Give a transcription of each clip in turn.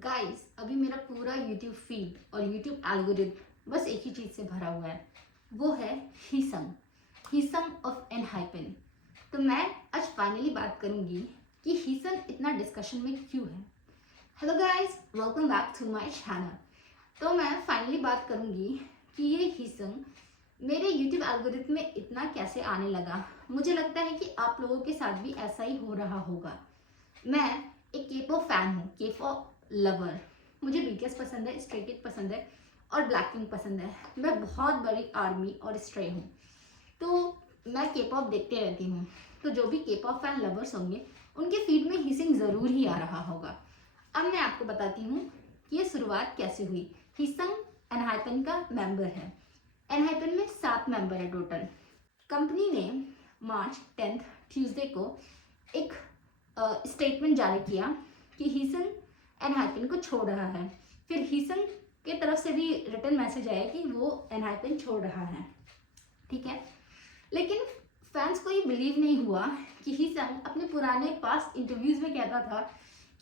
Guys अभी मेरा पूरा यूट्यूब फीड और यूट्यूब एल्गोरिथम बस एक ही चीज़ से भरा हुआ है, वो है हीसंग ऑफ एनहाइपन। तो मैं आज फाइनली बात करूंगी कि हीसंग इतना डिस्कशन में क्यों है। Hello guys, welcome back to my channel. तो मैं फाइनली बात करूंगी कि ये हीसंग मेरे यूट्यूब एल्गोरिथम में इतना कैसे आने लगा। मुझे लगता है कि आप लोगों के साथ भी ऐसा ही हो रहा होगा। मैं एक के-पॉप फैन हूँ, के-पॉप लवर। मुझे बीटीएस पसंद है, स्ट्रे किड पसंद है और ब्लैकपिंक पसंद है। मैं बहुत बड़ी आर्मी और स्ट्रे हूँ, तो मैं के-पॉप देखते रहती हूँ। तो जो भी के-पॉप फैन लवर्स होंगे उनके फीड में हीसिंग ज़रूर ही आ रहा होगा। अब मैं आपको बताती हूँ कि ये शुरुआत कैसे हुई। हीसंग एनहाइपन का मेंबर है। एनहाइपन में 7 मेंबर है टोटल। कंपनी ने मार्च 10 ट्यूसडे को एक स्टेटमेंट जारी किया कि हीसंग एनहाइपन को छोड़ रहा है। फिर हीसंग के तरफ से भी रिटर्न मैसेज आया कि वो एनहाइपन छोड़ रहा है, ठीक है। लेकिन फैंस को ये बिलीव नहीं हुआ कि हीसंग अपने पुराने पास्ट इंटरव्यूज़ में कहता था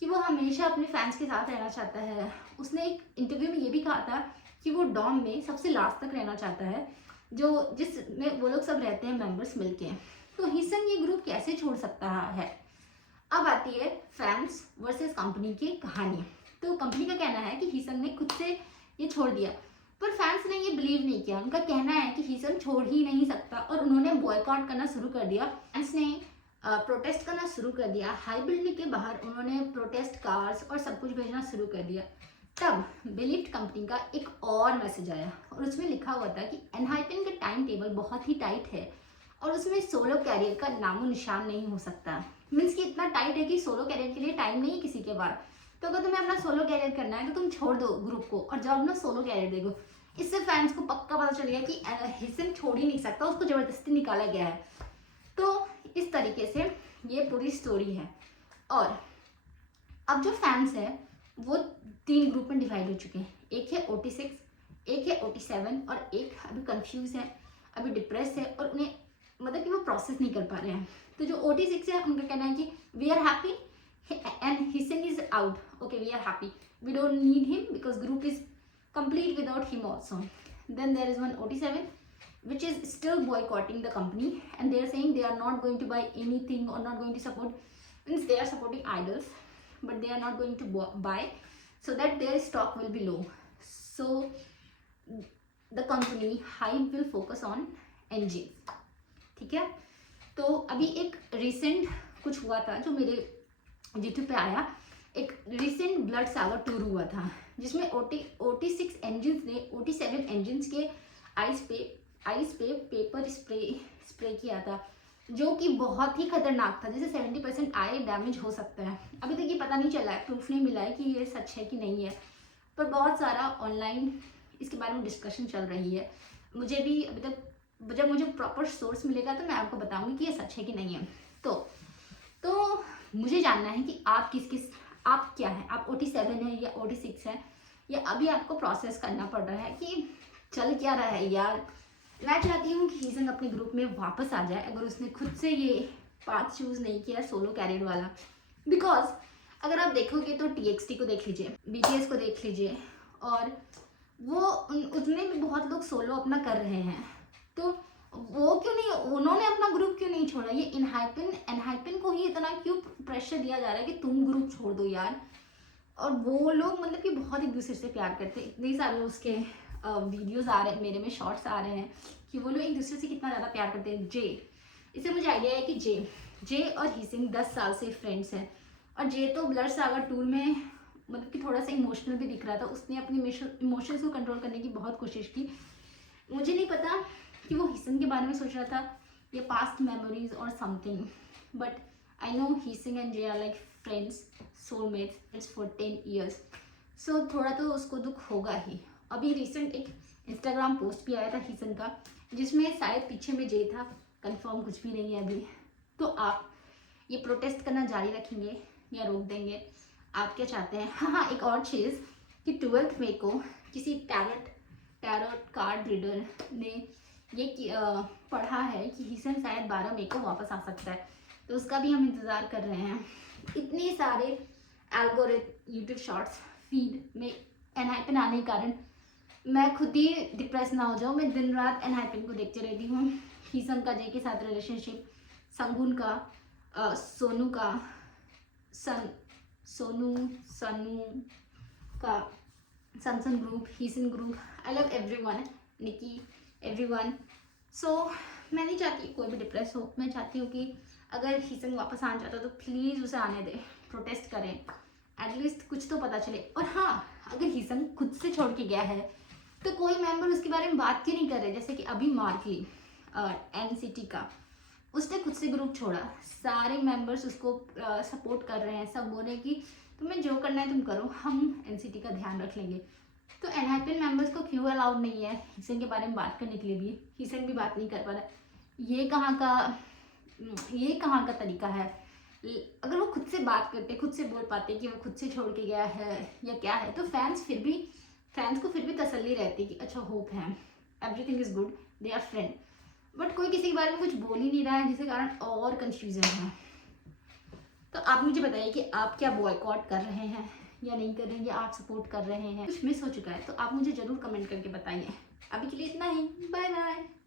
कि वो हमेशा अपने फैंस के साथ रहना चाहता है। उसने एक इंटरव्यू में ये भी कहा था कि वो डॉम में सबसे लास्ट तक रहना चाहता है, जो जिसमें वो लोग सब रहते हैं मेंबर्स मिलके। तो हीसंग ये ग्रुप कैसे छोड़ सकता है। अब आती है फैंस वर्सेस कंपनी की कहानी। तो कंपनी का कहना है कि हीसंग ने खुद से ये छोड़ दिया, पर फैंस ने ये बिलीव नहीं किया। उनका कहना है कि हीसंग छोड़ ही नहीं सकता और उन्होंने बॉयकॉट करना शुरू कर दिया। फैंस ने प्रोटेस्ट करना शुरू कर दिया। हाई बिल्डिंग के बाहर उन्होंने प्रोटेस्ट कार्ड्स और सब कुछ भेजना शुरू कर दिया। तब बिलीव्ड कंपनी का एक और मैसेज आया और उसमें लिखा हुआ था कि एनहाइपन का टाइम टेबल बहुत ही टाइट है और उसमें सोलो कैरियर का नामो निशान नहीं हो सकता। मीन्स कि इतना टाइट है कि सोलो कैरियर के लिए टाइम नहीं है किसी के पास। तो अगर तुम्हें अपना सोलो कैरियर करना है तो तुम छोड़ दो ग्रुप को और जाओ अपना सोलो कैरियर देखो। इससे फैंस को पक्का पता चल गया कि हीसंग छोड़ ही नहीं सकता, उसको जबरदस्ती निकाला गया है। तो इस तरीके से ये पूरी स्टोरी है। और अब जो फैंस है वो 3 ग्रुप में डिवाइड हो चुके हैं। एक है OT6, एक है OT7 और एक अभी कंफ्यूज है, अभी डिप्रेस है और उन्हें मतलब कि वो प्रोसेस नहीं कर पा रहे हैं। तो जो OT6 है उनका कहना है कि we are happy and Heeseung is out, okay we are happy, we don't need him because group is complete without him also. Then there is one OT7 which is still boycotting the company and they are saying they are not going to buy anything or not going to support, means they are supporting idols but they are not going to buy so that their stock will be low. So the company Hype will focus on engines, ठीक है। तो अभी एक recent कुछ हुआ था जो मेरे यूट्यूब पे आया। एक रिसेंट ब्लड सागर टूर हुआ था जिसमें OT6 इंजन्स ने OT7 इंजन्स के आइस पे पेपर स्प्रे किया था, जो कि बहुत ही खतरनाक था। जैसे 70% आई डैमेज हो सकता है। अभी तक ये पता नहीं चला है, प्रूफ नहीं मिला है कि ये सच है कि नहीं है, पर बहुत सारा ऑनलाइन इसके बारे में डिस्कशन चल रही है। मुझे भी अभी तक, जब मुझे प्रॉपर सोर्स मिलेगा तो मैं आपको बताऊंगी कि ये सच है कि नहीं है। तो मुझे जानना है कि आप क्या है, आप OT7 है या OT6 है, या अभी आपको प्रोसेस करना पड़ रहा है कि चल क्या रहा है यार। मैं चाहती हूँ कि हीसंग अपने ग्रुप में वापस आ जाए अगर उसने खुद से ये पाथ चूज नहीं किया सोलो कैरियर वाला। बिकॉज अगर आप देखोगे तो TXT को देख लीजिए, BTS को देख लीजिए, और वो उसमें भी बहुत लोग सोलो अपना कर रहे हैं। तो वो क्यों नहीं, उन्होंने अपना ग्रुप क्यों नहीं छोड़ा। ये एनहाइपन को ही इतना क्यों प्रेशर दिया जा रहा है कि तुम ग्रुप छोड़ दो यार। और वो लोग मतलब कि बहुत एक दूसरे से प्यार करते हैं। इतने सारे उसके वीडियोस आ रहे हैं, मेरे में शॉर्ट्स आ रहे हैं कि वो लोग एक दूसरे से कितना ज़्यादा प्यार करते हैं। इससे मुझे आइडिया है कि जे और हीसंग 10 साल से फ्रेंड्स हैं। और जे तो ब्लड सागर टूर में मतलब कि थोड़ा सा इमोशनल भी दिख रहा था। उसने अपने इमोशंस को कंट्रोल करने की बहुत कोशिश की। मुझे नहीं पता कि वो हीसंग के बारे में सोच रहा था या पास्ट मेमोरीज और something, but I know Heeseung and Jay are like friends, soulmates for 10 years। सो थोड़ा तो उसको दुख होगा ही। अभी रिसेंट एक इंस्टाग्राम पोस्ट भी आया था हीसंग का जिसमें शायद पीछे में जे था, कंफर्म कुछ भी नहीं है अभी। तो आप ये प्रोटेस्ट करना जारी रखेंगे या रोक देंगे, आप क्या चाहते हैं। हाँ, एक और चीज़ कि 12 मई को किसी टैरोट कार्ड रीडर ने ये पढ़ा है कि हीसंग शायद 12 मई को वापस आ सकता है। तो उसका भी हम इंतज़ार कर रहे हैं। इतने सारे एल्गोरिथम, यूट्यूब शॉर्ट्स, फीड में एनहाइपन आने के कारण मैं खुद ही डिप्रेस ना हो जाऊँ, मैं दिन रात एनहाइपन को देखते रहती हूँ। हीसंग का जे के साथ रिलेशनशिप, संगून का, सोनू का, सनू का, Sunghoon group, Heeseung group, I love everyone, Niki, everyone. So मैं नहीं चाहती कोई भी डिप्रेस हो। मैं चाहती हूँ कि अगर हीसंग वापस आना चाहता तो प्लीज़ उसे आने दे, प्रोटेस्ट करें, एटलीस्ट कुछ तो पता चले। और हाँ, अगर हीसंग खुद से छोड़ के गया है तो कोई मेंबर उसके बारे में बात क्यों नहीं कर रहे? जैसे कि अभी मार्कली एनसीटी का, उसने खुद से ग्रुप छोड़ा, सारे मेंबर्स उसको सपोर्ट कर रहे हैं, सब बोले कि तुम्हें जो करना है तुम करो, हम एनसीटी का ध्यान रख लेंगे। तो एनहाइपन मेंबर्स को क्यों अलाउड नहीं है हीसन के बारे में बात करने के लिए भी? हीसन भी बात नहीं कर पा रहा। ये कहाँ का तरीका है? अगर वो खुद से बात करते, खुद से बोल पाते कि वो खुद से छोड़ के गया है या क्या है, तो फैंस को फिर भी तसल्ली रहती कि अच्छा होप है, everything is good, they are friend. But कोई किसी के बारे में कुछ बोल ही नहीं रहा है, जिसके कारण और कंफ्यूजन है। तो आप मुझे बताइए कि आप क्या बॉयकॉट कर रहे हैं या नहीं कर रहे हैं, या आप सपोर्ट कर रहे हैं? कुछ मिस हो चुका है तो आप मुझे ज़रूर कमेंट करके बताइए। अभी के लिए इतना ही, बाय बाय।